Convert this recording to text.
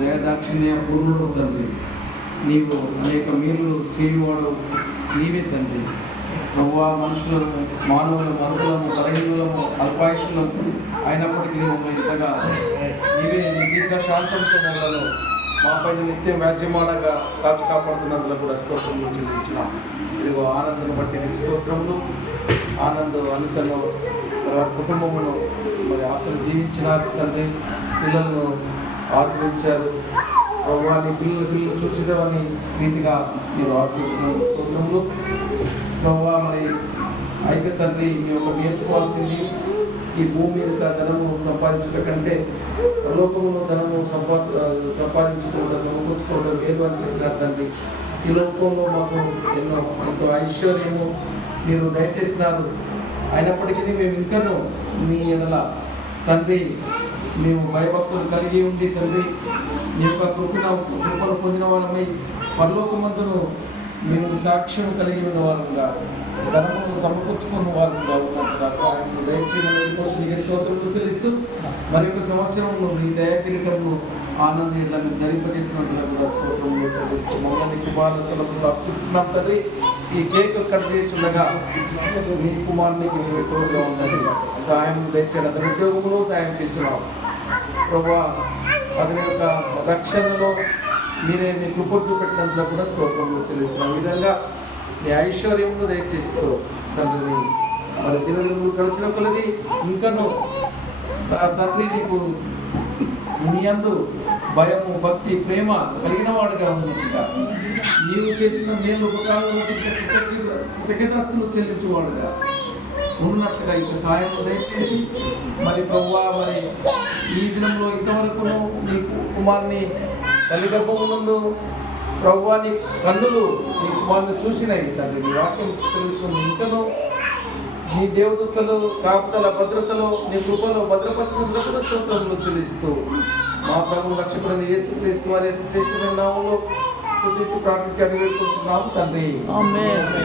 దయాదాక్షిణ్య పూర్ణుడు తండ్రి. నీవు అనేక మేలు చేయువాడు నీవే తండ్రి. ప్రభువా, మానవులము అర్హులము, బలహీనులము, అల్పాయుషులము అయినప్పటికీ మమ్మల్ని ఇంతగా నీవే నీ దీర్ఘశాంతంతో మమ్మల్ని మాపై నిత్యం వ్యాజ్యమానగా కాచు కాపాడుతున్నందులో కూడా స్తోత్రములు చెల్లించిన ఇదిగో ఆనందం బట్టి నీకు స్తోత్రములు. ఆనంద్ అనుసరణ కుటుంబమును మరి ఆశలు జీవించినారు తండ్రి. పిల్లలను ఆశ్రయించారు ప్రభువా. నీ పిల్లలు చూసేదాన్ని రీతిగా మీరు ఆశ్రయించిన స్తోత్రములు ప్రభువా. మరి అయితే తండ్రి మీ యొక్క నేర్చుకోవాల్సింది ఈ భూమి మీద ధనము సంపాదించట కంటే లోకములో ధనము సంపాదించుకోవడం సమకూర్చుకోవడం లేదు అని చెప్పినారు తండ్రి. ఈ లోకంలో మాకు ఎంతో ఐశ్వర్యము మీరు దయచేసినారు. అయినప్పటికీ మేము ఇంకనూ మీ ఎడల తండ్రి మేము భయభక్తులు కలిగి ఉండి తండ్రి మీ యొక్క కృపను పొందిన వాళ్ళమై పరలోకమందును మేము సాక్ష్యం కలిగి ఉన్న వాళ్ళంగా ధనమును సమకూర్చుకున్న వాళ్ళంగా ఉన్నట్టుగా సహాయం దయచేసి స్తోత్రములు చెల్లిస్తూ మరి ఒక సంవత్సరంలో మీ దయాకిరీటము ఆనందం ధరింపజేసినట్లుగా కూడా స్తోత్రములు చెల్లిస్తూ మమ్మల్ని కుమారులకు అప్పుతున్నాం తండ్రి. ఈ కేక్ కట్ చేస్తుండగా మీ కుమారునికి మీరు తోడుగా ఉండండి. సహాయం దయచేయాలి. అతని ఉద్యోగంలో సహాయం చేస్తున్నాం ప్రభా. అతని యొక్క రక్షణలో మీరే మీ కృప చూపెట్టినందులో కూడా స్తోత్రములు చెల్లిస్తున్నాం. ఈ విధంగా మీ ఐశ్వర్యమును దయచేస్తూ తండ్రిని మరి దినములు కలిసిన కొలది ఇంకనూ తండ్రి నీకు మీ యందు భయము, భక్తి, ప్రేమ కలిగిన వాడుగా ఉన్నట్టుగా నీవు చేసిన మేలు ఉపకారాలను కృతజ్ఞతాస్తులు చెల్లించేవాడుగా ఉన్నట్టుగా ఇంత సహాయం దయచేసి మరి ప్రభువా మరి ఈ దినంలో ఇంతవరకును నీ కుమార్ని తల్లి గర్భమునందు ప్రభువా నీ కన్నులు నీ కుమార్ని చూసినాయి తండ్రి. నీ వాక్యం తెలుస్తుంది. ఇంకనూ నీ దేవదూతలు కాపుదల భద్రతలో నీ కృపలో భద్రపరిచినందులో కూడా స్తోత్రములు చెల్లిస్తూ మా ప్రభు రక్షకుడైన యేసుక్రీస్తు వారి శ్రేష్ఠమైన నామములో స్తుతించి ప్రార్థించి అడిగి వేడుకుంటున్నాం తండ్రి. ఆమేన్.